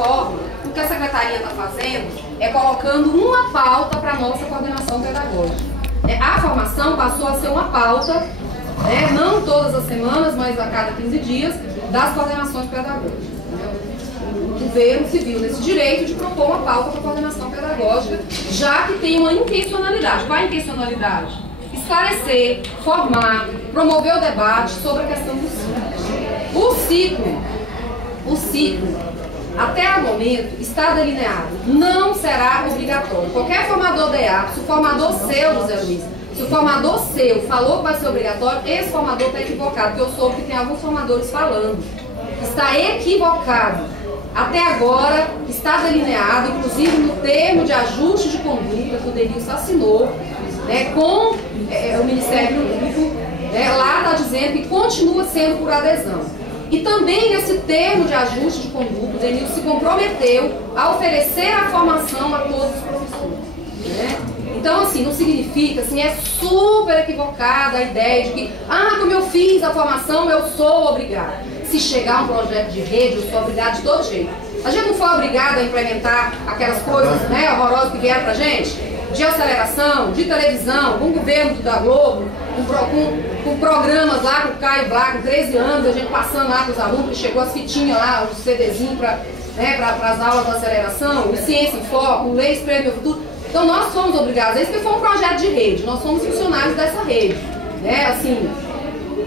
forma, o que a Secretaria está fazendo é colocando uma pauta para a nossa coordenação pedagógica. A formação passou a ser uma pauta, não todas as semanas, mas a cada 15 dias, das coordenações pedagógicas. O governo se viu nesse direito de propor uma pauta para a coordenação pedagógica, já que tem uma intencionalidade. Qual é a intencionalidade? Esclarecer, formar, promover o debate sobre a questão do ciclo. O ciclo, até o momento, está delineado. Não será obrigatório. Qualquer formador da EAP, se o formador seu, José Luiz, se o formador seu falou que vai ser obrigatório, esse formador está equivocado, porque eu soube que tem alguns formadores falando. Está equivocado. Até agora está delineado, inclusive no termo de ajuste de conduta que o Denilson assinou, com o Ministério Público, lá está dizendo que continua sendo por adesão. E também nesse termo de ajuste de conduta, o Denilson se comprometeu a oferecer a formação a todos os professores. Então, assim, não significa, assim, é super equivocada a ideia de que, como eu fiz a formação, eu sou obrigado. Se chegar um projeto de rede, eu sou obrigado de todo jeito. A gente não foi obrigado a implementar aquelas coisas horrorosas que vieram pra gente, de aceleração, de televisão, com o governo da Globo, com programas lá com o Caio Black, com 13 anos, a gente passando lá com os alunos, chegou as fitinhas lá, os CDzinhos para as aulas da aceleração, o Ciência em Foco, o Lei Espreme o Futuro. Então nós fomos obrigados a isso, porque foi um projeto de rede, nós somos funcionários dessa rede. Assim,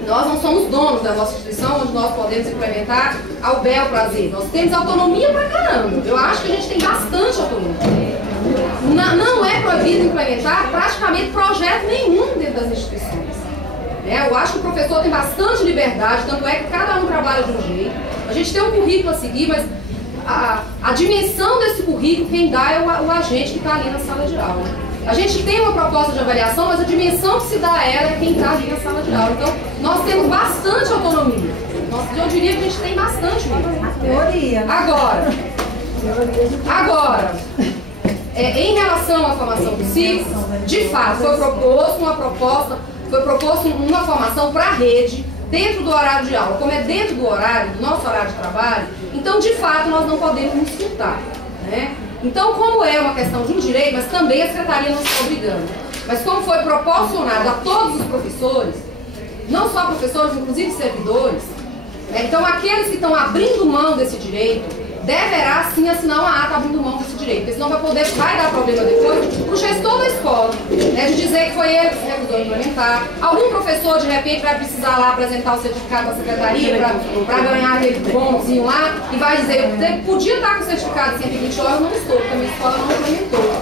nós não somos donos da nossa instituição, onde nós podemos implementar ao bel prazer. Nós temos autonomia pra caramba. Eu acho que a gente tem bastante autonomia. Não é proibido implementar praticamente projeto nenhum dentro das instituições. Eu acho que o professor tem bastante liberdade, tanto é que cada um trabalha de um jeito. A gente tem um currículo a seguir, mas a dimensão desse currículo, quem dá é o agente que está ali na sala de aula. A gente tem uma proposta de avaliação, mas a dimensão que se dá a ela é quem está ali na sala de aula. Então, nós temos bastante autonomia. Eu diria que a gente tem bastante mesmo. Teoria. Agora, em relação à formação do ciclo, de fato, foi proposta uma formação para a rede, dentro do horário de aula. Como é dentro do horário, do nosso horário de trabalho, então, de fato, nós não podemos nos furtar. Então, como é uma questão de um direito, mas também a Secretaria não está obrigando, mas como foi proporcionado a todos os professores, não só professores, inclusive servidores, então aqueles que estão abrindo mão desse direito, deverá sim assinar uma ata abrindo mão desse direito, porque senão vai dar problema depois para o gestor da escola, de dizer que foi ele que se recusou a implementar. Algum professor, de repente, vai precisar lá apresentar o certificado da secretaria para ganhar aquele bonzinho lá e vai dizer, podia estar com o certificado de 120 horas, não estou, porque a minha escola não implementou.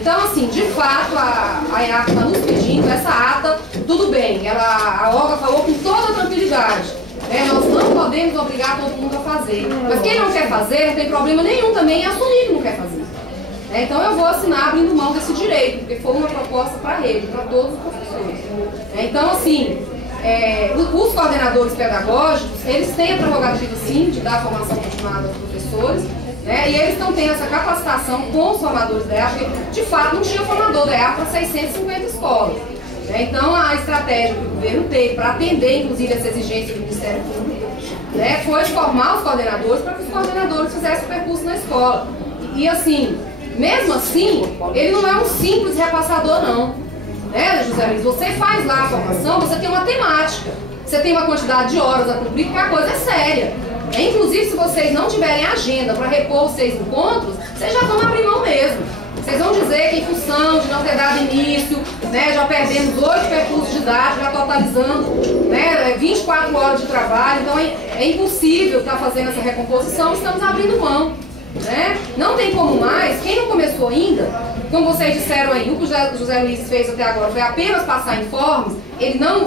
Então, assim, de fato, a EAP está nos pedindo essa ata, tudo bem, a Olga falou com toda tranquilidade. Nós não podemos obrigar todo mundo a fazer. Mas quem não quer fazer, não tem problema nenhum também em assumir que não quer fazer. Então eu vou assinar abrindo mão desse direito, porque foi uma proposta para a rede, para todos os professores. Então, assim, os coordenadores pedagógicos, eles têm a prerrogativa, sim, de dar formação continuada aos professores, e eles estão tendo essa capacitação com os formadores da EAP, porque, de fato, não tinha formador da EAP para 650 escolas. Então, a estratégia que o governo teve para atender, inclusive, essa exigência do Ministério Público, foi formar os coordenadores para que os coordenadores fizessem o percurso na escola. E, assim, mesmo assim, ele não é um simples repassador, não. José Luiz? Você faz lá a formação, você tem uma temática, você tem uma quantidade de horas a cumprir, porque a coisa é séria. Inclusive, se vocês não tiverem agenda para repor os 6 encontros, vocês já vão abrir mão mesmo. Vocês vão dizer que em função de não ter dado início, já perdemos 8 percursos didáticos, já totalizando 24 horas de trabalho, então é impossível estar fazendo essa recomposição, estamos abrindo mão. Não tem como mais, quem não começou ainda, como vocês disseram aí, o que o José Luiz fez até agora foi apenas passar informes,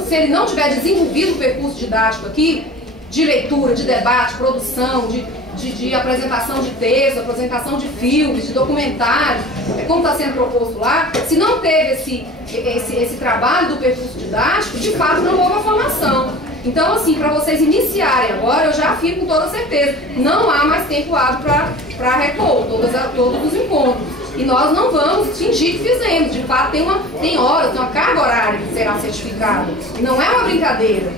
se ele não tiver desenvolvido o percurso didático aqui, de leitura, de debate, produção, de apresentação de texto, apresentação de filmes, de documentários, como está sendo proposto lá, se não teve esse trabalho do percurso didático, de fato não houve a formação. Então, assim, para vocês iniciarem agora, eu já afirmo com toda certeza, não há mais tempo hábil para repor todos os encontros. E nós não vamos fingir que fizemos, de fato tem horas, tem uma carga horária que será certificada, e não é uma brincadeira,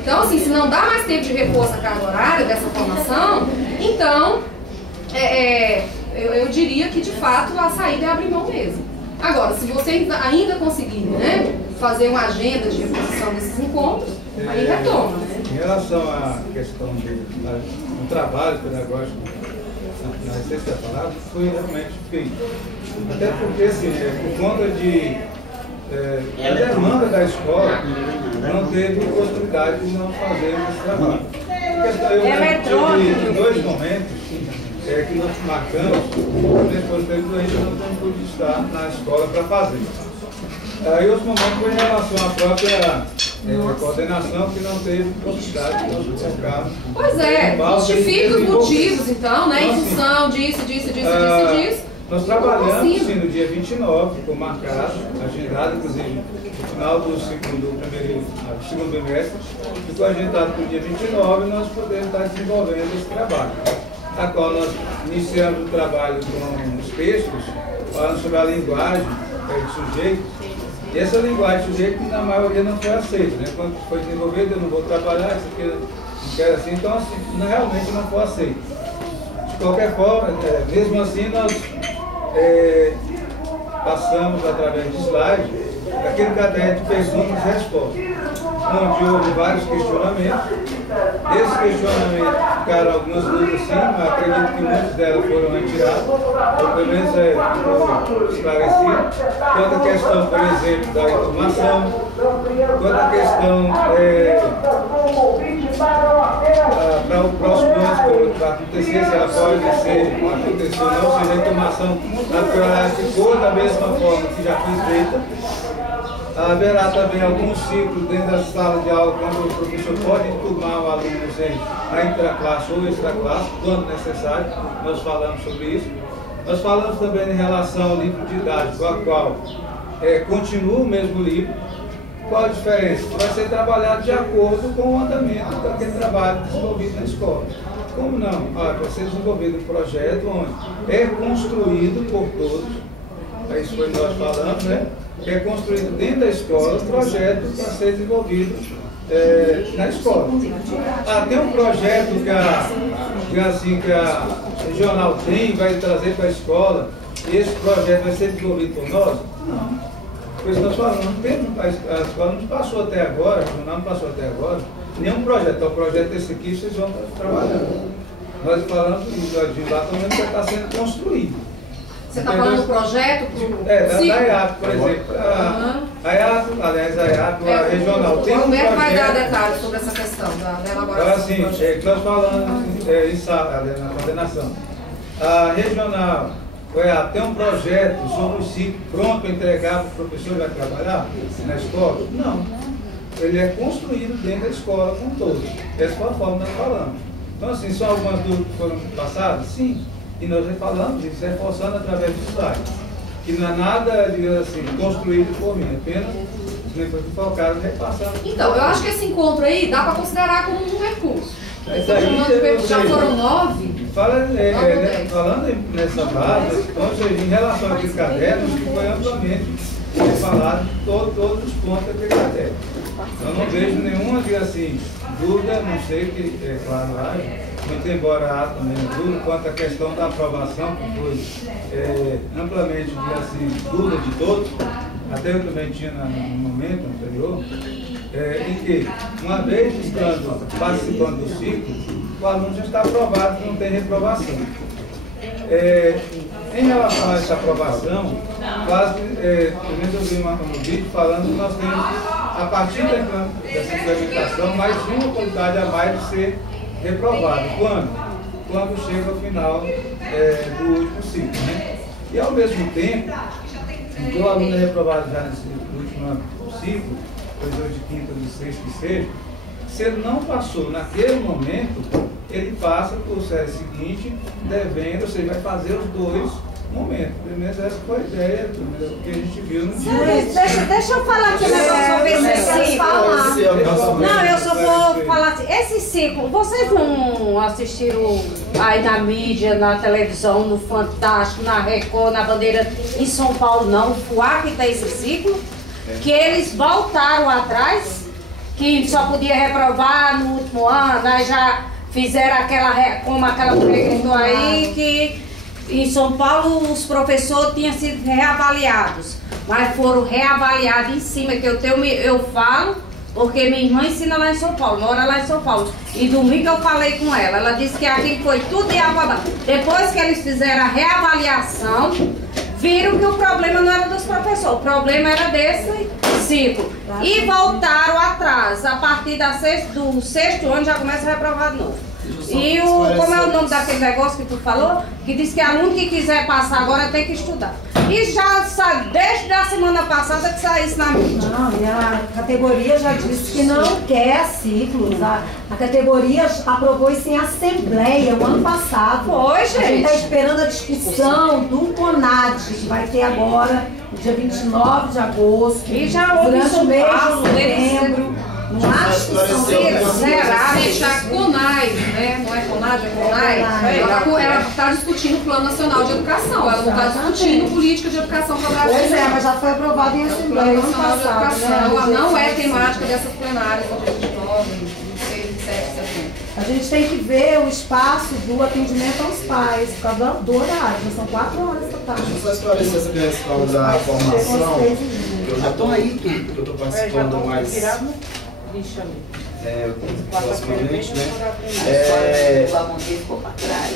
Então, assim, se não dá mais tempo de repor essa carga horária dessa formação, então eu diria que de fato a saída é abrir mão mesmo. Agora, se vocês ainda conseguirem, né, fazer uma agenda de reposição desses encontros, aí retoma, né? Em relação à questão do trabalho pedagógico na essência da palavra, foi realmente feito. Até porque, assim, por conta da demanda da escola, não teve possibilidade de não fazer esse trabalho. Eu tive dois momentos que nós marcamos, depois teve doente, nós não pudemos estar na escola para fazer. E outro momento foi em relação à própria coordenação, que não teve possibilidade de nós colocarmos. Pois é, justifica os motivos, então, né, em função disso. Nós trabalhamos, sim, no dia 29, ficou marcado, agendado, inclusive, no final do segundo bimestre, ficou agendado para o dia 29 e nós podemos estar desenvolvendo esse trabalho, a qual nós iniciamos o trabalho com os textos, falando sobre a linguagem de sujeito, e essa linguagem de sujeito, na maioria, não foi aceita, né? Quando foi desenvolvido, eu não vou trabalhar, isso aqui não quero assim, então assim, realmente não foi aceito. De qualquer forma, mesmo assim, nós passamos através de slide aquele caderno de perguntas e respostas, onde houve vários questionamentos. Desses questionamentos ficaram algumas dúvidas sim, mas acredito que muitas delas foram retiradas, ou pelo menos esclarecidas. Quanto à questão, por exemplo, da informação, quanto à questão para o próximo ano que vai acontecer, se ela pode acontecer ou não, se a informação natural ficou da mesma forma que já foi feita. Haverá também alguns ciclos dentro da sala de aula, quando o professor pode enturmar o aluno na intraclasse ou extraclasse, quando necessário. Nós falamos sobre isso. Nós falamos também em relação ao livro didático, a qual continua o mesmo livro. Qual a diferença? Vai ser trabalhado de acordo com o andamento daquele trabalho desenvolvido na escola. Como não? Vai ser desenvolvido um projeto onde é construído por todos, isso foi nós falamos, né? Que é construído dentro da escola um projeto para ser desenvolvido na escola. Tem um projeto que a regional tem, vai trazer para a escola, e esse projeto vai ser desenvolvido por nós? Não. Por isso nós falamos, a escola não passou até agora, a regional não passou até agora, nenhum projeto. O projeto desse aqui vocês vão trabalhar. Nós falamos que o lá também já está sendo construído. Você está falando do projeto? Da IAP, por exemplo. A IAP, a regional, tem um projeto. Vai dar detalhes sobre essa questão da elaboração assim, do projeto. Nós falando em sala, na coordenação. A regional, o IAP, tem um projeto sobre o ciclo pronto para entregar para o professor que vai trabalhar na escola? Não. Ele é construído dentro da escola com todos. Essa foi a forma que nós falamos. Então, assim, são algumas dúvidas que foram passadas? Sim. E nós falamos isso, reforçando através do slide. Que não é nada, digamos assim, construído por mim, apenas depois que focaram, repassando. Então, eu acho que esse encontro aí dá para considerar como um recurso. Já foram 9? Falando nessa base, então, em relação àquele caderno, foi amplamente falado de todos os pontos daquele caderno. Eu não vejo nenhuma, assim, dúvida, não sei que, claro, muito embora há também dúvida quanto à questão da aprovação, que foi amplamente, assim, dúvida de todos, até eu também tinha no momento anterior, em que, uma vez participando do ciclo, o aluno já está aprovado, não tem reprovação. Em relação a essa aprovação, quase, eu vi um vídeo falando que nós temos, a partir dessa implementação, mais uma quantidade a mais de ser reprovado. Quando chega ao final do último ciclo, né? E ao mesmo tempo, o aluno é reprovado já nesse último ciclo, depois de quinta, de sexta que seja, se ele não passou naquele momento, ele passa para o série seguinte, devendo, ou seja, vai fazer os dois momentos. Pelo menos essa foi a ideia que a gente viu no dia. Deixa eu falar aqui um negócio sobre esse ciclo. Não, eu só vou falar assim, esse ciclo, vocês não assistiram aí na mídia, na televisão, no Fantástico, na Record, na Bandeira, em São Paulo, não? O FUA que tem esse ciclo, que eles voltaram atrás, que só podia reprovar no último ano, aí já fizeram como aquela mulher gritou aí, que em São Paulo os professores tinham sido reavaliados, mas foram reavaliados em cima, que eu falo, porque minha irmã ensina lá em São Paulo, mora lá em São Paulo. E domingo eu falei com ela disse que aquilo foi tudo de água abaixo. Depois que eles fizeram a reavaliação, viram que o problema não era dos professores, o problema era desse ciclo. E voltaram atrás, a partir do sexto ano já começa a reprovar de novo. E como é o nome daquele negócio que tu falou? Que diz que aluno que quiser passar agora tem que estudar. E já sabe, desde a semana passada que saiu isso na mídia. Não, e a categoria já disse que não quer ciclos. A categoria aprovou isso em assembleia o ano passado. Foi, gente. A gente está esperando a discussão do CONAD, que vai ter agora, no dia 29 de agosto. E já houve durante o mês de setembro. Não há discussão. Gente, a CONAI, né? Não é CONAD, é CONAI. Ela está discutindo o Plano Nacional de Educação. Ela não está discutindo política de educação para o Brasil. Pois é, mas já foi aprovado em assembleia ano passado. Ela não é temática dessas plenárias do dia 29, 26, 27, setembro. A gente tem que ver o espaço do atendimento aos pais, por causa do horário, já são 4 horas da tarde. Deixa eu só esclarecer essa questão da formação. Eu já estou aí, porque eu estou participando mais proximamente, né?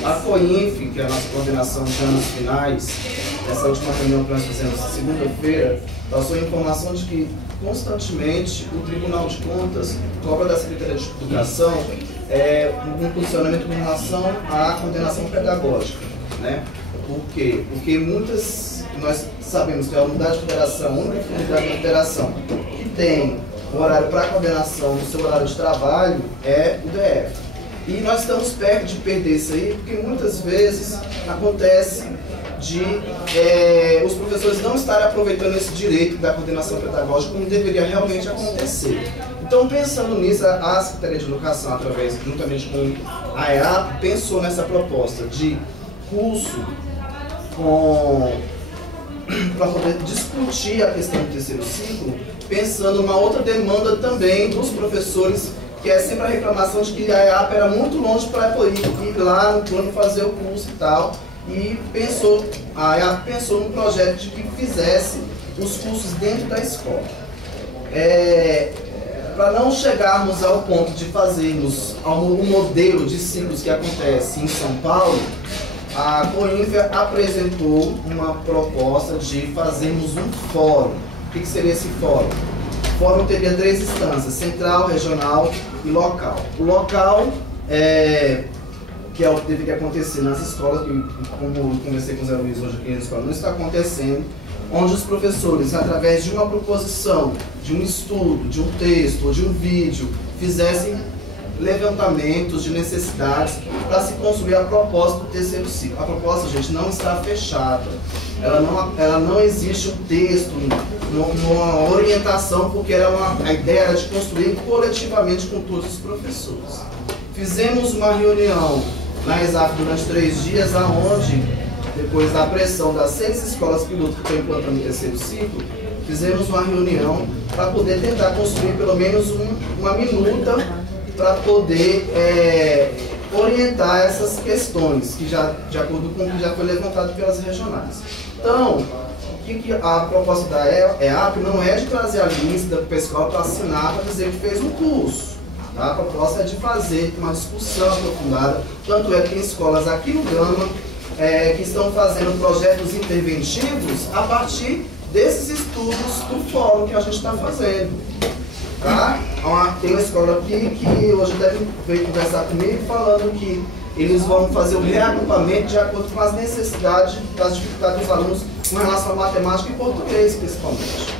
A COINF, que é a nossa coordenação de anos finais, nessa última reunião que nós fizemos segunda-feira, passou a informação de que constantemente o Tribunal de Contas cobra da Secretaria de Educação um posicionamento com relação à coordenação pedagógica, né? Por quê? Porque nós sabemos que a unidade de federação, a única unidade de federação que tem o horário para coordenação do seu horário de trabalho é o DF. E nós estamos perto de perder isso aí, porque muitas vezes acontece de os professores não estarem aproveitando esse direito da coordenação pedagógica como deveria realmente acontecer. Então, pensando nisso, a Secretaria de Educação, juntamente com a EAP, pensou nessa proposta de curso para poder discutir a questão do terceiro ciclo, pensando numa outra demanda também dos professores, que é sempre a reclamação de que a EAP era muito longe para ir lá no plano fazer o curso e tal, e a EAP pensou num projeto de que fizesse os cursos dentro da escola. Para não chegarmos ao ponto de fazermos um modelo de ciclos que acontece em São Paulo, a COINF apresentou uma proposta de fazermos um fórum. O que seria esse fórum? O fórum teria 3 instâncias: central, regional e local. O local que é o que deveria acontecer nas escolas, que, como eu conversei com o Zé Luiz hoje aqui na escola, não está acontecendo, onde os professores, através de uma proposição, de um estudo, de um texto ou de um vídeo, fizessem levantamentos de necessidades para se construir a proposta do terceiro ciclo. A proposta, gente, não está fechada. Ela não existe um texto, uma orientação, porque a ideia era de construir coletivamente com todos os professores. Fizemos uma reunião na ESAF durante 3 dias, aonde, depois da pressão das 6 escolas piloto que estão implantando o terceiro ciclo, fizemos uma reunião para poder tentar construir pelo menos uma minuta para poder orientar essas questões, que já, de acordo com o que já foi levantado pelas regionais. Então, a proposta da EAP não é de trazer a lista para a escola para assinar, para dizer que fez um curso. Tá? A proposta é de fazer uma discussão aprofundada, tanto é que tem escolas aqui no Gama que estão fazendo projetos interventivos a partir desses estudos do fórum que a gente está fazendo. Tá? Tem uma escola aqui que hoje veio conversar comigo falando que eles vão fazer o reagrupamento de acordo com as necessidades, das dificuldades dos alunos com relação à matemática e português, principalmente.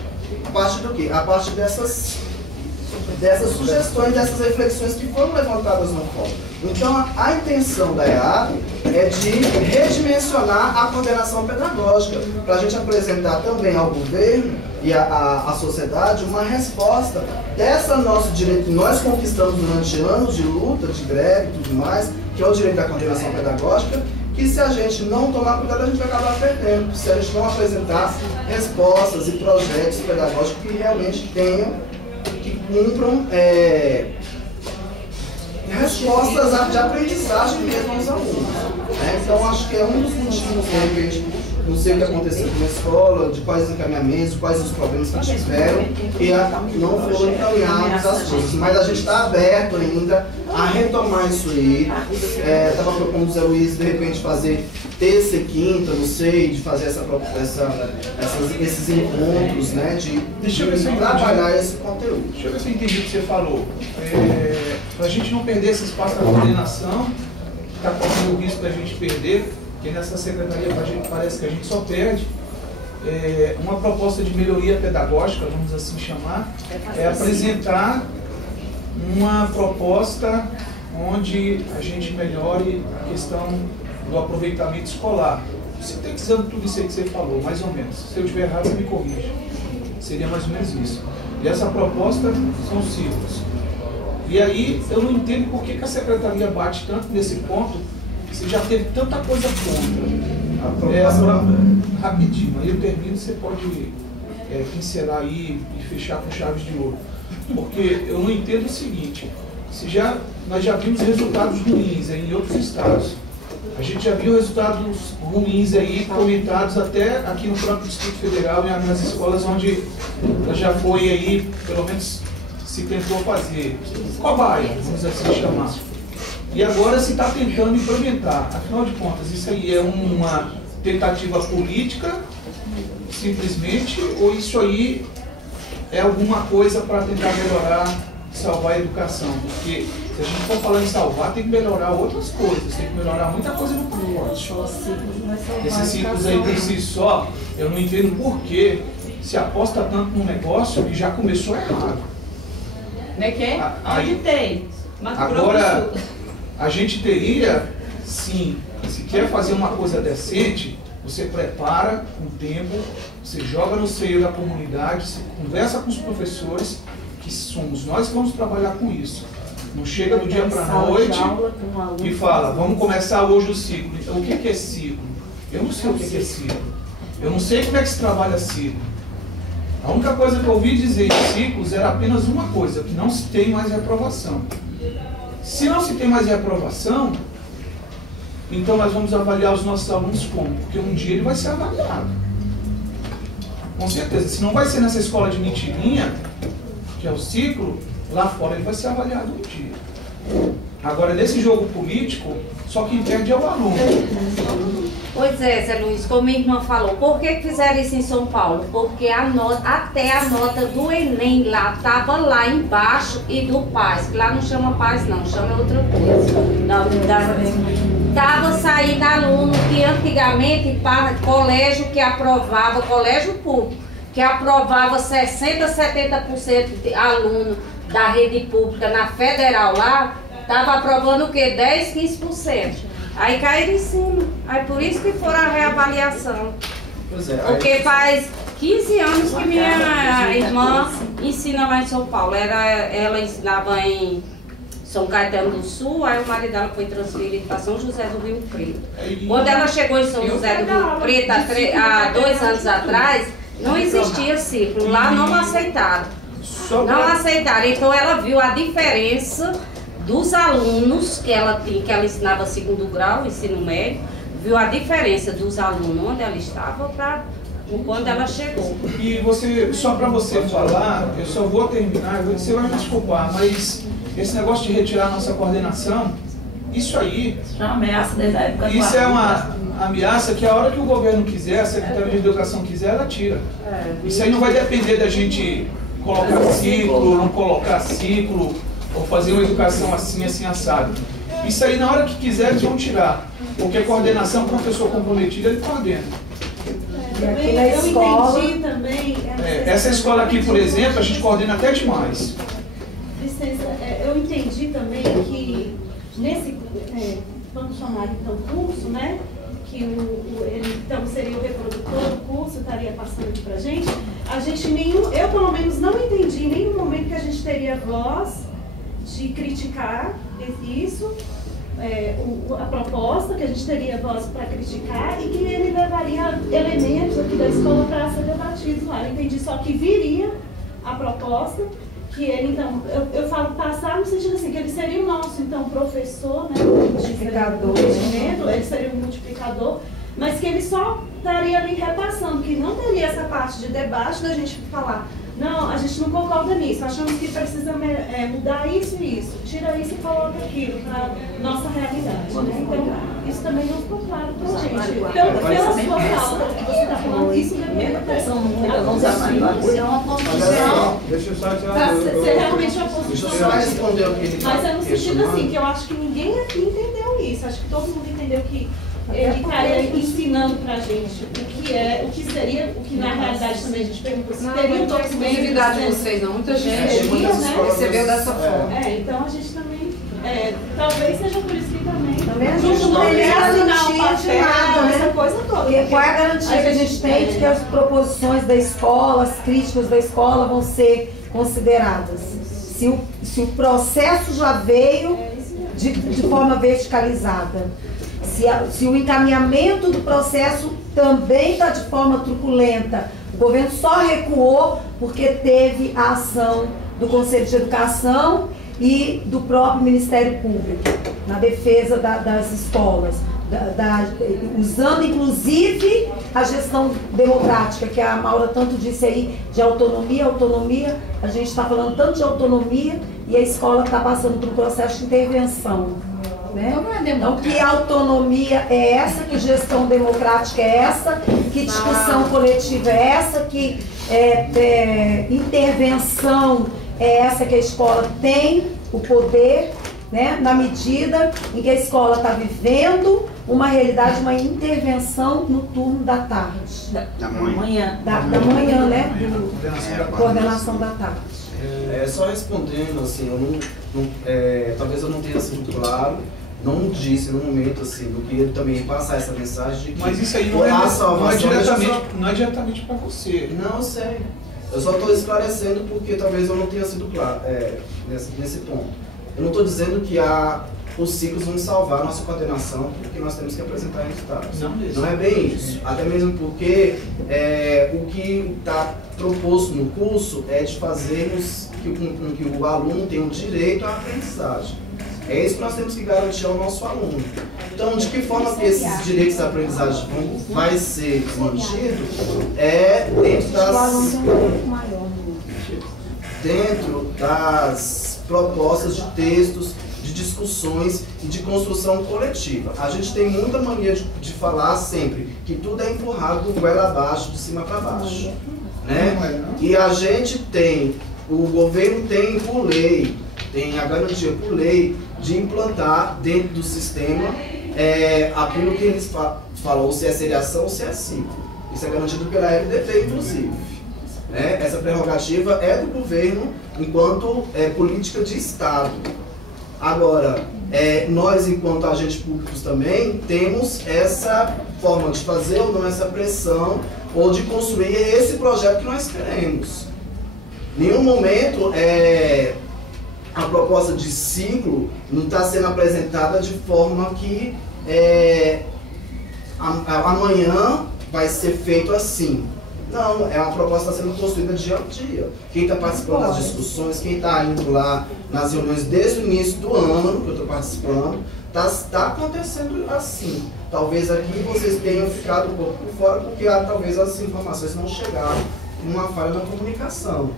A partir do quê? A partir dessas sugestões, dessas reflexões que foram levantadas no fórum. Então, a intenção da EAP é de redimensionar a coordenação pedagógica, para a gente apresentar também ao governo e à sociedade uma resposta dessa nosso direito que nós conquistamos durante anos de luta, de greve e tudo mais, que é o direito da coordenação pedagógica, que se a gente não tomar cuidado, a gente vai acabar perdendo, se a gente não apresentar respostas e projetos pedagógicos que realmente tenham, que cumpram respostas de aprendizagem mesmo aos alunos. Né? Então, acho que é um dos motivos, de repente, não sei o que aconteceu com a escola, de quais encaminhamentos, quais os problemas que tiveram, e não foram encaminhados as coisas. Mas a gente está aberto ainda a retomar isso aí. Estava propondo o Zé Luiz, de repente, fazer terça e quinta, não sei, de fazer esses encontros, né, de trabalhar esse conteúdo. Deixa eu ver se eu entendi o que você falou. Para a gente não perder esse espaço da coordenação, está correndo o risco da gente perder, porque nessa secretaria parece que a gente só perde. Uma proposta de melhoria pedagógica, vamos assim chamar, é apresentar uma proposta onde a gente melhore a questão do aproveitamento escolar. Sintetizando tudo isso aí que você falou, mais ou menos. Se eu estiver errado, você me corrija. Seria mais ou menos isso. E essa proposta são ciclos. E aí eu não entendo por que a secretaria bate tanto nesse ponto, se já teve tanta coisa contra. Rapidinho, aí eu termino, você pode pincelar aí e fechar com chaves de ouro. Porque eu não entendo o seguinte, nós já vimos resultados ruins aí em outros estados. A gente já viu resultados ruins aí, comentados até aqui no próprio Distrito Federal, nas escolas onde já foi aí, pelo menos se tentou fazer cobaia, vamos assim chamar. E agora se está tentando implementar. Afinal de contas, isso aí é uma tentativa política, simplesmente, ou isso aí é alguma coisa para tentar melhorar, salvar a educação? Porque se a gente for falar em salvar, tem que melhorar outras coisas, tem que melhorar muita coisa no pacote. Esses ciclos aí por si só, eu não entendo por que se aposta tanto num negócio que já começou errado. Né que? Aí tem. Agora, a gente teria, sim, se quer fazer uma coisa decente, você prepara um tempo, você joga no seio da comunidade, você conversa com os professores, que somos nós que vamos trabalhar com isso. Não chega do dia para a noite e fala, vamos começar hoje o ciclo. Então, o que é ciclo? Eu não sei o que é ciclo. Eu não sei como é que se trabalha ciclo. A única coisa que eu ouvi dizer em ciclos era apenas uma coisa, que não se tem mais reprovação. Se não se tem mais reprovação, então nós vamos avaliar os nossos alunos como? Porque um dia ele vai ser avaliado. Com certeza. Se não vai ser nessa escola de mentirinha, que é o ciclo, lá fora ele vai ser avaliado um dia. Agora, nesse jogo político, só quem perde é o aluno. Pois é, Zé Luiz, como minha irmã falou, por que fizeram isso em São Paulo? Porque até a nota do Enem lá estava lá embaixo e do PAS, que lá não chama PAS não, chama outra coisa. Estava saindo aluno que antigamente para colégio que aprovava, colégio público, que aprovava 60%, 70% de aluno da rede pública na federal lá, estava aprovando o quê? 10, 15%. Aí caíram em cima. Aí por isso que foram a reavaliação. Pois é, porque faz 15 anos que minha irmã ensina lá em São Paulo. Ela ensinava em São Caetano do Sul, aí o marido dela foi transferido para São José do Rio Preto. Quando ela chegou em São José do Rio Preto, há 2 anos atrás, não existia ciclo. Lá não aceitaram. Não aceitaram. Então ela viu a diferença dos alunos que ela tinha, que ela ensinava segundo grau, ensino médio, viu a diferença dos alunos onde ela estava para quando ela chegou. E você, só para você falar, eu só vou terminar, você vai me desculpar, mas esse negócio de retirar a nossa coordenação, isso aí... Isso é uma ameaça desde a época do Isso é uma ameaça que a hora que o governo quiser, a Secretaria de Educação quiser, ela tira. Isso aí não vai depender da gente colocar ciclo, não colocar ciclo, ou fazer uma educação assim, assim, assado. Isso aí, na hora que quiser, eles vão tirar. Porque a coordenação, o professor comprometido, ele coordena. Eu entendi também... essa escola aqui, por exemplo, a gente coordena até demais. Licença, eu entendi também que nesse, vamos chamar então curso, né? Que ele então seria o reprodutor do curso, estaria passando aqui pra gente. A gente eu pelo menos não entendi em nenhum momento que a gente teria voz de criticar isso, a proposta, que a gente teria voz para criticar e que ele levaria elementos aqui da escola para ser debatido lá. Eu entendi só que viria a proposta, que ele, então, eu falo passar no sentido assim, que ele seria o nosso, então, professor, né, multiplicador, ele seria o multiplicador, mas que ele só estaria ali repassando, que não teria essa parte de debate da gente falar, não, a gente não concorda nisso, achamos que precisa mudar isso e isso, tira isso e coloca aquilo para nossa realidade, né? Então, isso também não ficou claro para a gente. Pela sua fala que você está falando, isso deveria ter. Deixa eu só tirar. Você realmente é uma posição. Deixa eu só responder o que ele Mas é no sentido assim, que eu acho que ninguém aqui entendeu isso. Acho que todo mundo entendeu que ele estaria ensinando pra gente o que seria, o que na realidade também a gente perguntou se teria um documento. Não é exclusividade de vocês, não. Muita gente recebeu dessa forma. Então a gente também, talvez seja por isso que também. Junto não tem garantia de nada, essa né? coisa toda. E qual é a garantia que a gente tem de que as proposições da escola, as críticas da escola vão ser consideradas? Se o processo já veio de forma verticalizada. Se o encaminhamento do processo também está de forma truculenta, o governo só recuou porque teve a ação do Conselho de Educação e do próprio Ministério Público na defesa das escolas, usando inclusive a gestão democrática, que a Maura tanto disse aí, de autonomia, a gente está falando tanto de autonomia e a escola está passando por um processo de intervenção. Né? Então, que autonomia é essa, que gestão democrática é essa, que discussão coletiva é essa, que intervenção é essa, que a escola tem o poder, né, na medida em que a escola está vivendo uma realidade, uma intervenção no turno da tarde. Da manhã. Da manhã, né? Coordenação da tarde. Só respondendo, assim, talvez eu não tenha sido claro, não disse no momento, assim, do que ele também passar essa mensagem de que mas isso aí não é diretamente para você. Não, eu sei. Eu só estou esclarecendo porque talvez eu não tenha sido claro nesse ponto. Eu não estou dizendo que os ciclos vão salvar a nossa coordenação, porque nós temos que apresentar resultados. Não é bem isso. Até mesmo porque o que está proposto no curso é de fazermos que o aluno tenha o direito à aprendizagem. É isso que nós temos que garantir ao nosso aluno. Então, de que forma que esses direitos à aprendizagem vai ser mantido dentro das propostas de textos, de discussões e de construção coletiva. A gente tem muita mania de falar sempre que tudo é empurrado goela abaixo, de cima para baixo. Né? E a gente tem, o governo tem por lei, tem a garantia por lei de implantar dentro do sistema aquilo que eles falam, se é seriação ou se é ciclo. Isso é garantido pela LDB, inclusive. Né? Essa prerrogativa é do governo enquanto política de Estado. Agora, nós, enquanto agentes públicos também, temos essa forma de fazer ou não essa pressão ou de construir esse projeto que nós queremos. Em nenhum momento a proposta de ciclo não está sendo apresentada de forma que amanhã vai ser feito assim. Não, é uma proposta que está sendo construída dia a dia. Quem está participando das discussões, quem está indo lá nas reuniões desde o início do ano, que eu estou participando, está acontecendo assim. Talvez aqui vocês tenham ficado um pouco por fora, porque talvez as informações não chegaram com uma falha na comunicação.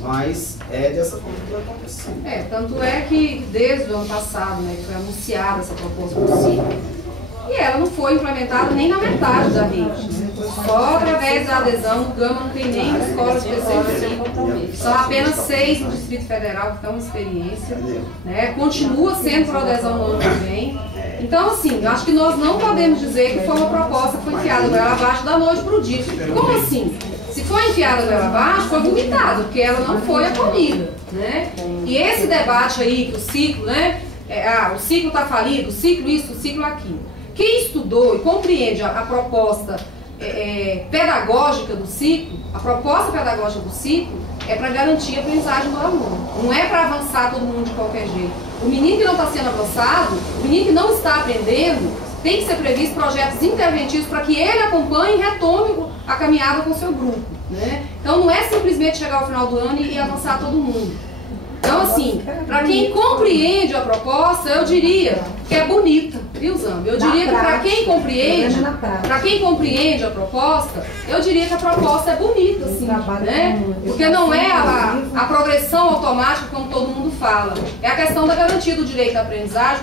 Mas é dessa forma que vai acontecer. Tanto é que desde o ano passado, né, que foi anunciada essa proposta do ciclo, e ela não foi implementada nem na metade da rede. Né? Só através da adesão, o Gama não tem nem escola específica. São apenas 6 no Distrito Federal que estão em experiência. Né? Continua sendo por adesão no ano que vem. Então, assim, eu acho que nós não podemos dizer que foi uma proposta que foi enfiada goela abaixo da noite para o dia. Como assim? Se foi enfiada goela abaixo, foi vomitado, porque ela não foi acolhida. Né? E esse debate aí, que o ciclo, né? O ciclo está falido, o ciclo isso, o ciclo aquilo. Quem estudou e compreende a proposta pedagógica do ciclo, a proposta pedagógica do ciclo é para garantir a aprendizagem do aluno. Não é para avançar todo mundo de qualquer jeito. O menino que não está sendo avançado, o menino que não está aprendendo, tem que ser previsto projetos interventivos para que ele acompanhe e retome a caminhada com o seu grupo. Né? Então não é simplesmente chegar ao final do ano e avançar todo mundo. Então, assim, para quem compreende a proposta, eu diria que é bonita, viu, Zambi? Eu diria que para quem compreende a proposta, eu diria que a proposta é bonita, assim, né? Porque não é a progressão automática, como todo mundo fala. É a questão da garantia do direito à aprendizagem,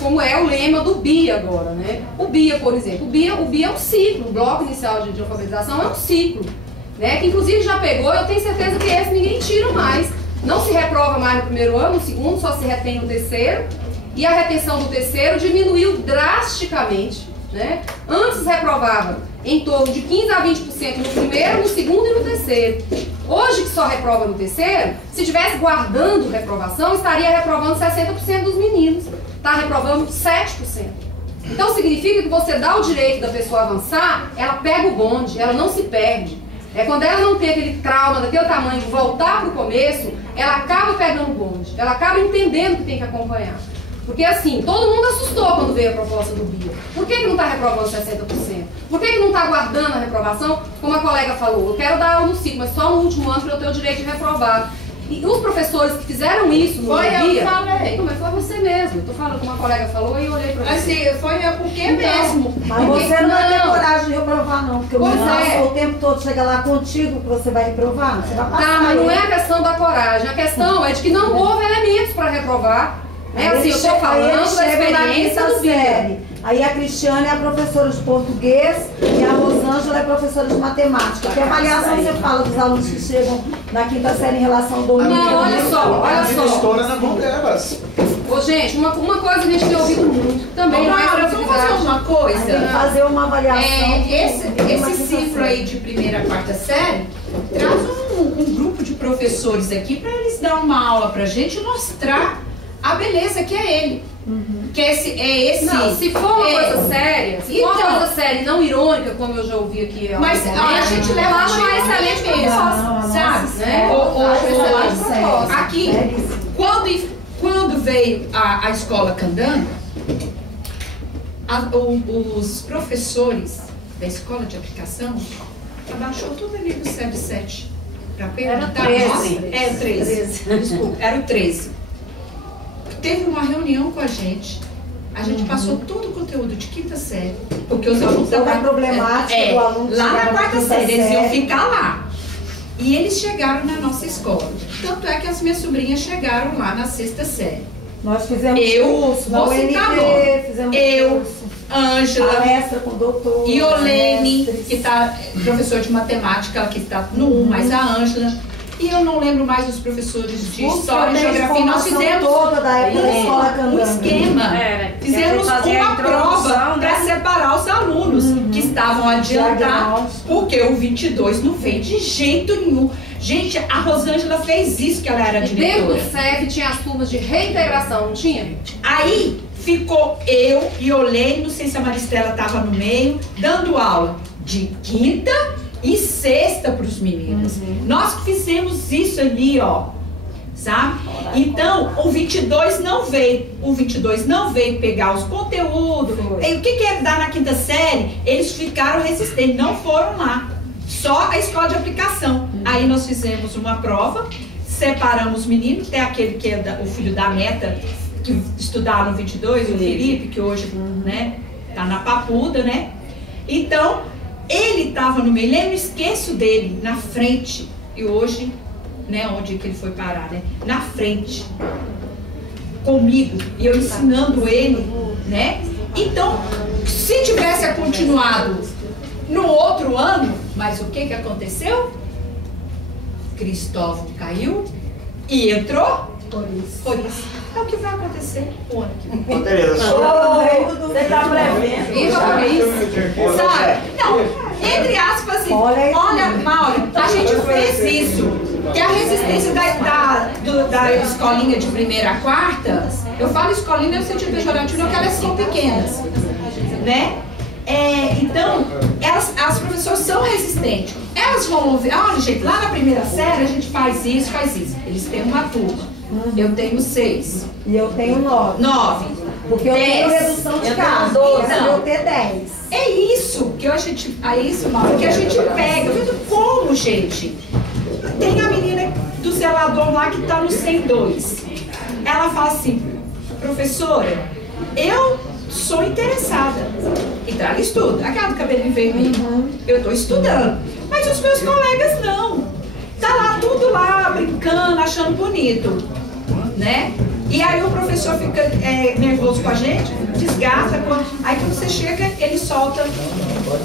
como é o lema do BIA agora, né? O BIA, por exemplo, o BIA é um ciclo, o Bloco Inicial de Alfabetização é um ciclo, né? Que inclusive já pegou, eu tenho certeza que esse ninguém tira mais. Não se reprova mais no primeiro ano, no segundo só se retém no terceiro. E a retenção do terceiro diminuiu drasticamente, né? Antes reprovava em torno de 15 a 20% no primeiro, no segundo e no terceiro. Hoje que só reprova no terceiro, se estivesse guardando reprovação, estaria reprovando 60% dos meninos. Está reprovando 7%. Então significa que você dá o direito da pessoa avançar, ela pega o bonde, ela não se perde. É quando ela não tem aquele trauma daquele tamanho de voltar para o começo, ela acaba pegando o bonde, ela acaba entendendo que tem que acompanhar. Porque assim, todo mundo assustou quando veio a proposta do BIA. Por que não está reprovando 60%? Por que não está guardando a reprovação? Como a colega falou, eu quero dar aula no ciclo, mas só no último ano para eu ter o direito de reprovar. E os professores que fizeram isso no BIA... Foi eu que falei. Não, mas foi você mesmo. Eu tô falando como a colega falou e eu olhei para você. Assim, foi eu porque mesmo. Mas você não vai ter coragem de reprovar, não. Porque o Pois menino é. o tempo todo chega lá contigo que você vai reprovar. Você vai passar. Tá, mas não é a questão da coragem. A questão é de que não houve elementos para reprovar. É assim, eu estou falando da experiência do BIA. Aí a Cristiane é a professora de português e a Rosângela é professora de matemática. Que avaliação você fala dos alunos que chegam na quinta série em relação ao domínio? Não, olha só. História na mão delas. Ô, gente, uma coisa que a gente tem ouvido muito também não é Vamos fazer uma coisa. Tem que fazer uma avaliação. Esse ciclo aí de primeira a quarta série traz um grupo de professores aqui para eles dar uma aula pra gente mostrar a beleza que é ele. Que é esse. Não, se for uma coisa séria, se for uma coisa séria e não irônica, como eu já ouvi aqui. Mas a gente leva uma excelente proposta, sabe? Né? Aqui, quando veio a escola Candango, os professores da escola de aplicação abaixou tudo ali no 7 para perguntar. Era 13. É 13. Desculpa, era o 13. Teve uma reunião com a gente passou todo o conteúdo de quinta série, porque os alunos Toda a problemática do aluno lá na chegar quarta série, eles iam série. ficar lá. E eles chegaram na nossa escola. Tanto é que as minhas sobrinhas chegaram lá na sexta série. Nós fizemos Eu curso na vou citar UNT, nome. fizemos Eu, curso. Ângela, Palestra com o doutor. Iolene, mestres. que está professor de matemática, ela que está no 1, mais a Ângela. E eu não lembro mais dos professores de Curso História e também de Geografia. Nós formação fizemos toda da época da escola um Candango. esquema. Fizemos fazer a uma prova introdução, para separar os alunos que estavam adiantados, Diagnóstico. porque o 22 não veio de jeito nenhum. Gente, a Rosângela fez isso, que ela era E dentro diretora. do CEF tinha as turmas de reintegração, não tinha? Aí ficou eu e Olene, não sei se a Maristela estava no meio, dando aula de quinta e sexta para os meninos. Nós que fizemos isso ali, ó, sabe? Então, o 22 não veio. O 22 não veio pegar os conteúdos. E o que é dar na quinta série? Eles ficaram resistentes, não foram lá. Só a escola de aplicação. Aí nós fizemos uma prova, separamos os meninos, tem aquele que é o filho da Meta, que estudava no 22, o Felipe, que hoje, né, tá na Papuda, né? Então, ele estava no meio, eu não esqueço dele, na frente. E hoje, né, onde que ele foi parar, né? Na frente, comigo, e eu ensinando ele, né? Então, se tivesse continuado no outro ano, mas o que aconteceu? Cristóvão caiu e entrou por isso. É o que vai acontecer o ano que vem. Você tá prevendo. Viva por isso. Sabe? Não, entre aspas, assim, olha, Mauro, a gente fez isso. Que a resistência da escolinha de primeira a quarta, eu falo escolinha no sentido pejorativo, não que elas são pequenas, né? Então, as professoras são resistentes. Elas vão ouvir, olha gente, lá na primeira série a gente faz isso. Eles têm uma turma. Eu tenho 6. E eu tenho 9. 9. Porque eu tenho 10. redução de Eu carga. tenho 12. Era eu ter 10. É isso que a gente, Mauro, que a gente pega. Eu falei, como, gente? Tem a menina do zelador lá que está no 102. Ela fala assim, professora, eu sou interessada. Então ela estuda, aquela do cabelinho vermelho. Eu estou estudando, mas os meus colegas não. Tá lá tudo lá, brincando, achando bonito, né? E aí o professor fica nervoso com a gente, desgasta. Aí quando você chega, ele solta,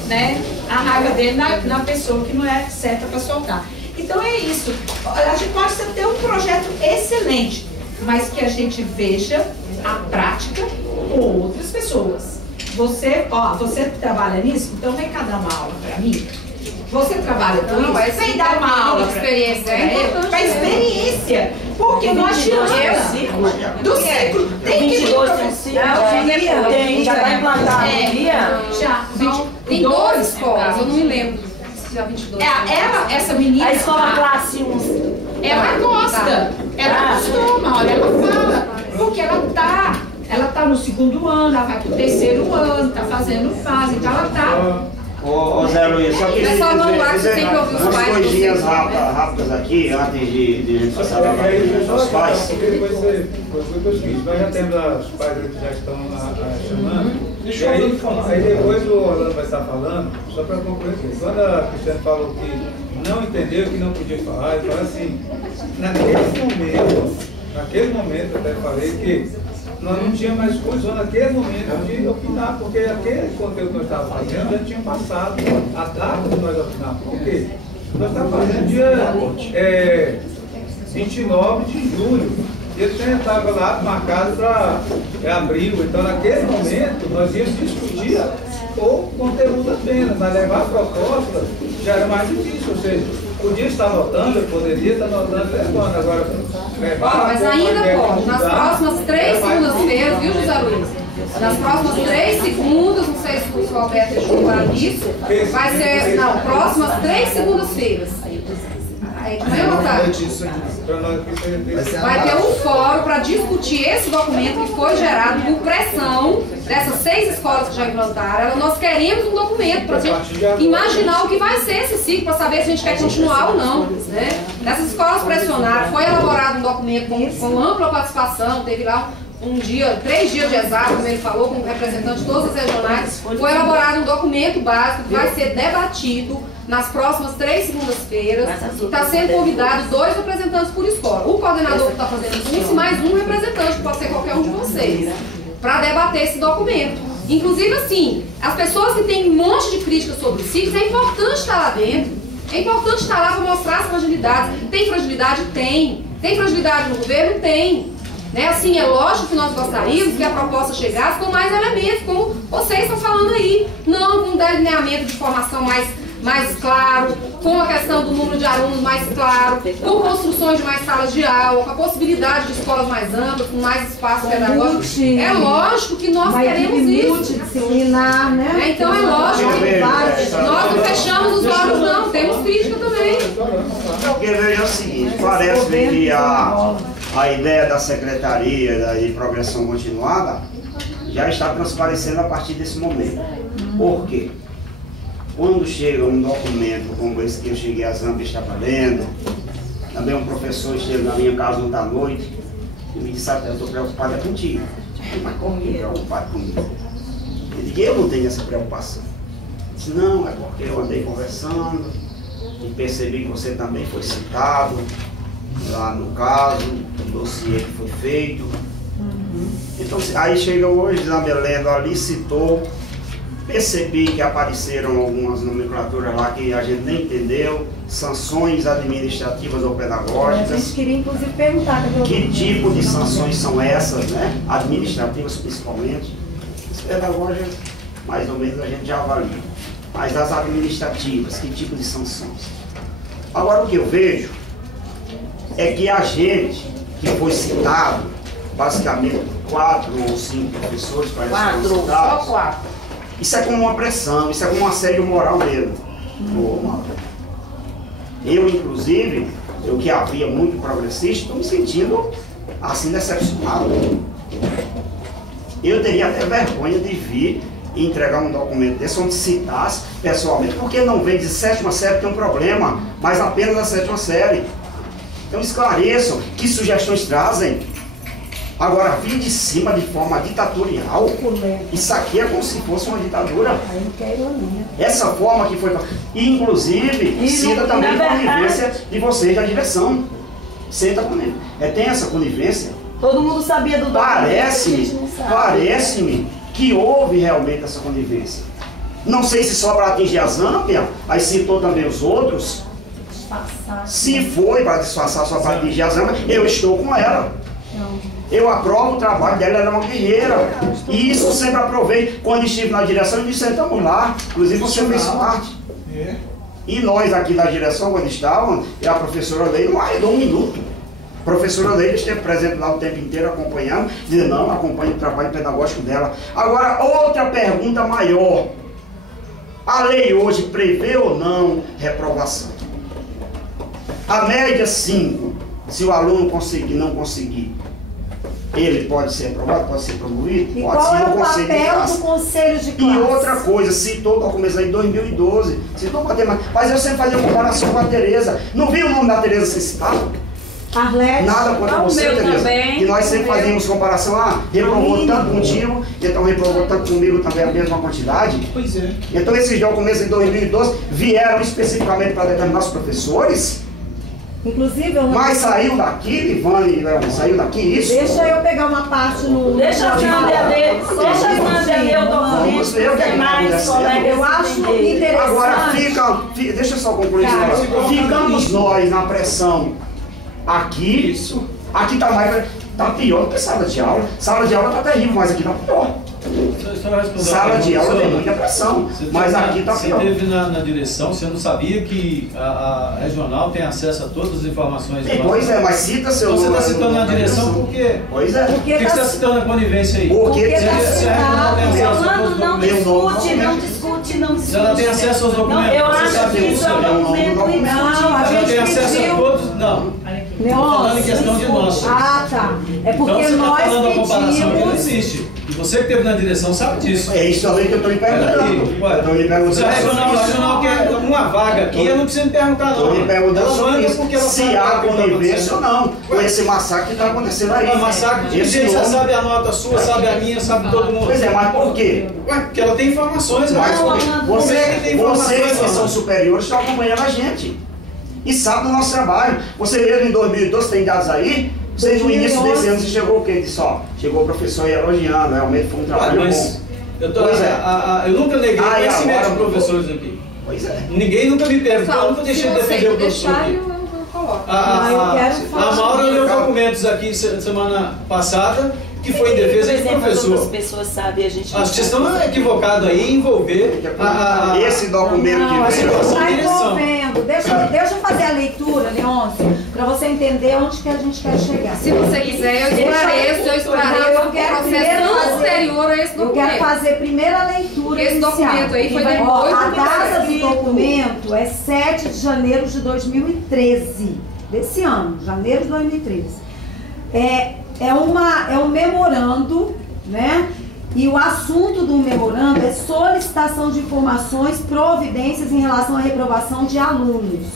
né, a raiva dele na pessoa que não é certa para soltar. Então é isso. A gente pode ter um projeto excelente, mas que a gente veja a prática com outras pessoas. Você trabalha nisso? Então vem cá dar uma aula para mim. Você trabalha com isso? Vem dar uma aula para experiência. Porque não adianta. Do ciclo. Tem que vir Tem, já está implantado no dia? Já. Tem 12 escolas, eu não me lembro se já 22. Essa menina. A escola classe 1. Ela gosta. Ela costuma, olha, ela fala. Porque ela tá no 2º ano, ela vai pro 3º ano, tá fazendo fase, então ela tá. Ô Zé Luiz, só queria dizer umas coisinhas rápidas aqui, antes de a gente passar para os pais. Porque depois foi o seguinte, nós já temos os pais que já estão chamando. Deixa eu falar. Aí depois o Orlando vai estar falando, só para concluir aqui. Quando a Cristiane falou que não entendeu, que não podia falar, ele falou assim, naquele momento eu até falei que nós não tínhamos mais condição naquele momento de opinar, porque aquele conteúdo que nós estávamos fazendo já tinha passado a data que nós opinamos. Por quê? Nós estávamos fazendo dia 29 de julho. E ele estava lá marcado para abril. Então, naquele momento, nós íamos discutir o conteúdo apenas, mas levar a proposta já era mais difícil. Ou seja, podia estar anotando, eu poderia estar anotando e levando. Agora, levar mas ainda pode. Nas próximas 3 segundas-feiras, viu, José Luiz? Nas próximas 3 segundas, não sei se o Alberto deixou claro isso, vai ser, não, próximas 3 segundas-feiras. Aí, vai ter um fórum para discutir esse documento que foi gerado por pressão dessas 6 escolas que já implantaram. Nós queremos um documento para a gente imaginar o que vai ser esse ciclo, para saber se a gente quer continuar ou não. Né? Essas escolas pressionaram, foi elaborado um documento com ampla participação, teve lá 3 dias de exato, como ele falou, com representantes de todas as regionais. Foi elaborado um documento básico que vai ser debatido nas próximas 3 segundas-feiras. Está sendo convidado 2 representantes por escola. O coordenador que está fazendo o curso, mais um representante, que pode ser qualquer um de vocês, para debater esse documento. Inclusive, assim, as pessoas que têm um monte de críticas sobre os ciclos, é importante estar lá dentro. É importante estar lá para mostrar as fragilidades. Tem fragilidade? Tem. Tem fragilidade no governo? Tem. Né? Assim, é lógico que nós gostaríamos que a proposta chegasse com mais elementos, como vocês estão falando aí. Não com um delineamento de formação mais claro, com a questão do número de alunos mais claro, com construções de mais salas de aula, com a possibilidade de escolas mais amplas, com mais espaço pedagógico. É lógico que nós queremos isso. Multidisciplinar, né? Então é lógico que nós não fechamos os olhos, não. Temos crítica também. Porque veja o seguinte, parece que a ideia da Secretaria de Progressão Continuada já está transparecendo a partir desse momento. Por quê? Quando chega um documento como esse que eu cheguei a Zampa e estava lendo, também um professor esteve na minha casa ontem à noite e me disse, eu estou preocupado contigo. Mas como que preocupado comigo? Eu disse, eu não tenho essa preocupação. Ele disse, não, é porque eu andei conversando e percebi que você também foi citado lá no caso, o dossiê que foi feito. Então, aí chega hoje, Isabel lendo ali, citou, percebi que apareceram algumas nomenclaturas lá que a gente nem entendeu, sanções administrativas ou pedagógicas. A gente queria inclusive perguntar que tipo de sanções são essas, né? Administrativas principalmente. As pedagógicas, mais ou menos, a gente já avalia. Mas as administrativas, que tipo de sanções? Agora, o que eu vejo é que a gente, que foi citado, basicamente 4 ou 5 professores, parece que só 4. Isso é como uma pressão, isso é como um assédio moral mesmo. Eu, inclusive, eu que havia muito progressista, estou me sentindo assim decepcionado. Eu teria até vergonha de vir e entregar um documento desse onde citasse pessoalmente, porque não vem de 7ª série tem um problema, mas apenas da 7ª série. Então esclareçam que sugestões trazem. Agora, vir de cima de forma ditatorial, isso aqui é como se fosse uma ditadura. Essa forma que foi... Inclusive, cita também a conivência de vocês da direção. Senta comigo. Tem essa conivência. Todo mundo sabia do documento. Parece-me que houve realmente essa conivência. Não sei se só para atingir a Zâmbia, aí citou também os outros. Se foi para disfarçar só para atingir a Zâmbia, eu estou com ela. Eu aprovo o trabalho dela, ela é uma guerreira. E isso eu sempre aprovei. Quando estive na direção, e disse, estamos lá. Inclusive você fez parte. E nós aqui da direção, quando estávamos, e a professora Leila não arredou um minuto. A professora Leila esteve presente lá o tempo inteiro acompanhando, dizendo, não, acompanhe o trabalho pedagógico dela. Agora, outra pergunta maior. A lei hoje prevê ou não reprovação? A média 5, se o aluno conseguir, não conseguir, ele pode ser aprovado, pode ser promovido? E pode qual ser é o papel do conselho de classe? E outra coisa, citou documentos aí em 2012, citou matemática, mas eu sempre fazia comparação com a Tereza. Não vi o nome da Tereza ser citado? Arlete. Nada contra você, Tereza. Também, que nós sempre fazíamos comparação, reprovou tanto contigo, então reprovou tanto comigo também a mesma quantidade. Pois é. Então esses documentos em 2012 vieram especificamente para determinados professores. Inclusive, eu não... Mas saiu daqui, Ivane, saiu daqui isso? Deixa eu pegar uma parte no... Deixa a Sandra ler, deixa a Sandra ler o documento, ver mais colegas. Eu acho interessante... Agora deixa eu só concluir isso. Cara, Ficamos nós na pressão aqui, aqui tá pior do que sala de aula. Sala de aula tá terrível, mas aqui tá pior. Sala de aula tem muita pressão, mas aqui está pior. Você esteve na direção, você não sabia que a regional tem acesso a todas as informações? Pois é, mas cita seu nome. Então você está citando na direção por quê? Pois é. Por que você está citando a conivência aí? Porque se a regional tem acesso a todos os documentos. Não discute. Se ela tem acesso aos documentos, eu acho que isso é um documento indiscutível. Ela tem acesso a todos? Não. Estou falando em questão de nós. Ah, tá. É porque então, nós está falando pedimos... uma comparação que não existe. E você que esteve na direção sabe disso. É isso ali que eu estou lhe perguntando. Se a regional quer uma vaga aqui, eu não preciso me perguntar não. Estou lhe perguntando sobre isso. Porque ela se há conivência ou não com esse massacre que está acontecendo aí. Massacre de gente, você sabe a nota sua, sabe a minha, sabe todo mundo. Pois é, mas por quê? Porque ela tem informações. Vocês que são superiores estão acompanhando a gente. E sabe do nosso trabalho. Você mesmo em 2012 tem dados aí? Vocês no início desse ano você chegou o quê? Disse, ó, chegou o professor elogiando, realmente foi um trabalho bom. Eu nunca neguei o conhecimento de professores aqui. Pois é. Ninguém nunca me perguntou, eu nunca deixei de defender o professor aqui. A Maura leu documentos aqui semana passada, que foi em defesa do professor. As pessoas sabem, a gente Acho que vocês estão equivocados aí em envolver esse documento que está envolvendo. Deixa eu fazer a leitura, Leôncio, para você entender onde que a gente quer chegar. Se você quiser, eu esclareço o processo anterior a esse documento. Eu quero fazer primeiro a leitura esse inicial. Documento aí foi depois a data do documento é 7 de janeiro de 2013, desse ano, janeiro de 2013. É um memorando, né? E o assunto do memorando é solicitação de informações, providências em relação à reprovação de alunos.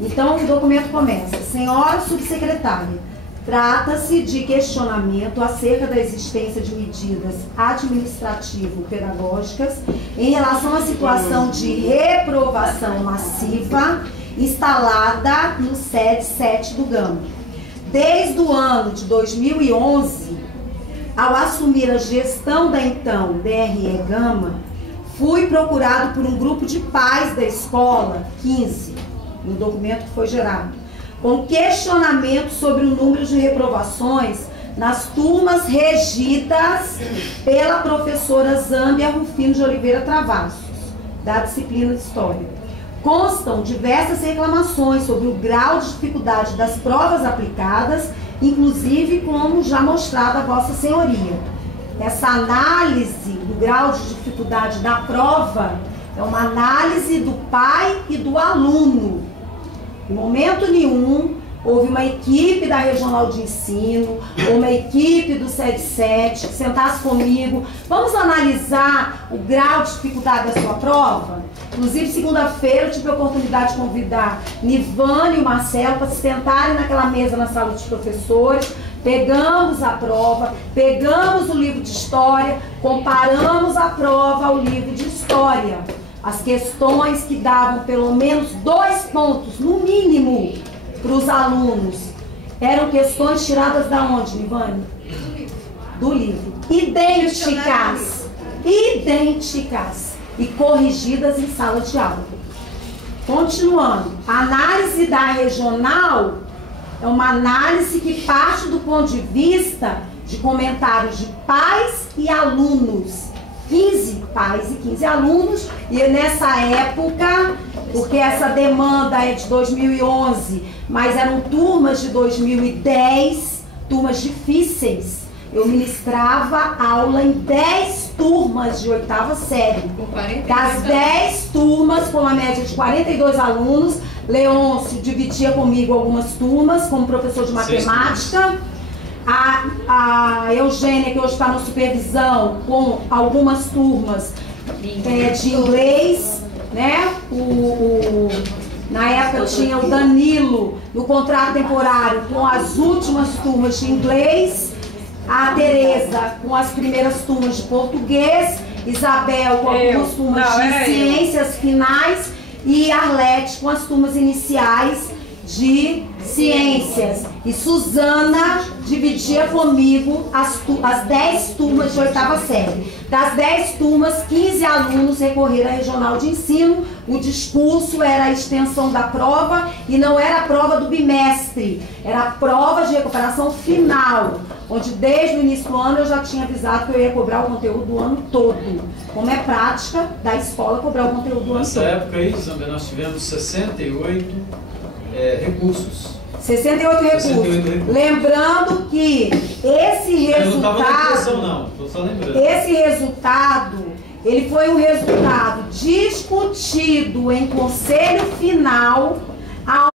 Então, o documento começa: senhora subsecretária, trata-se de questionamento acerca da existência de medidas administrativo-pedagógicas em relação à situação de reprovação massiva instalada no SED 7 do Gama. Desde o ano de 2011, ao assumir a gestão da então DRE Gama, fui procurado por um grupo de pais da escola, 15, no documento que foi gerado, com questionamento sobre o número de reprovações nas turmas regidas pela professora Zâmbia Rufino de Oliveira Travassos, da disciplina de História. Constam diversas reclamações sobre o grau de dificuldade das provas aplicadas, inclusive como já mostrado a Vossa Senhoria. Essa análise do grau de dificuldade da prova é uma análise do pai e do aluno. Em momento nenhum houve uma equipe da Regional de Ensino, uma equipe do 77, que sentasse comigo. Vamos analisar o grau de dificuldade da sua prova? Inclusive, segunda-feira, eu tive a oportunidade de convidar Nivane e o Marcelo para se sentarem naquela mesa na sala dos professores. Pegamos a prova, pegamos o livro de história, comparamos a prova ao livro de história. As questões que davam pelo menos 2 pontos, no mínimo, para os alunos, eram questões tiradas da onde, Nivane? Do livro. Idênticas e corrigidas em sala de aula. Continuando, a análise da regional é uma análise que parte do ponto de vista de comentários de pais e alunos. 15 pais e 15 alunos, e nessa época, porque essa demanda é de 2011, mas eram turmas de 2010, turmas difíceis. Eu ministrava aula em 10 turmas de 8ª série. Das 10 turmas, com uma média de 42 alunos, Leôncio dividia comigo algumas turmas, como professor de matemática. A Eugênia, que hoje está na supervisão, com algumas turmas de inglês, né? Na época tinha o Danilo no contrato temporário com as últimas turmas de inglês, a Tereza com as primeiras turmas de português, Isabel com algumas turmas de ciências finais e Arlete com as turmas iniciais de ciências. E Suzana dividia comigo as 10 turmas de 8ª série. Das 10 turmas, 15 alunos recorreram à Regional de Ensino. O discurso era a extensão da prova e não era a prova do bimestre, era a prova de recuperação final, onde desde o início do ano eu já tinha avisado que eu ia cobrar o conteúdo do ano todo, como é prática da escola cobrar o conteúdo do ano todo. Nessa época aí, Zambé, nós tivemos 68 recursos. 68 recursos. Lembrando que esse resultado, não, tô só lembrando. Esse resultado, ele foi um resultado discutido em conselho final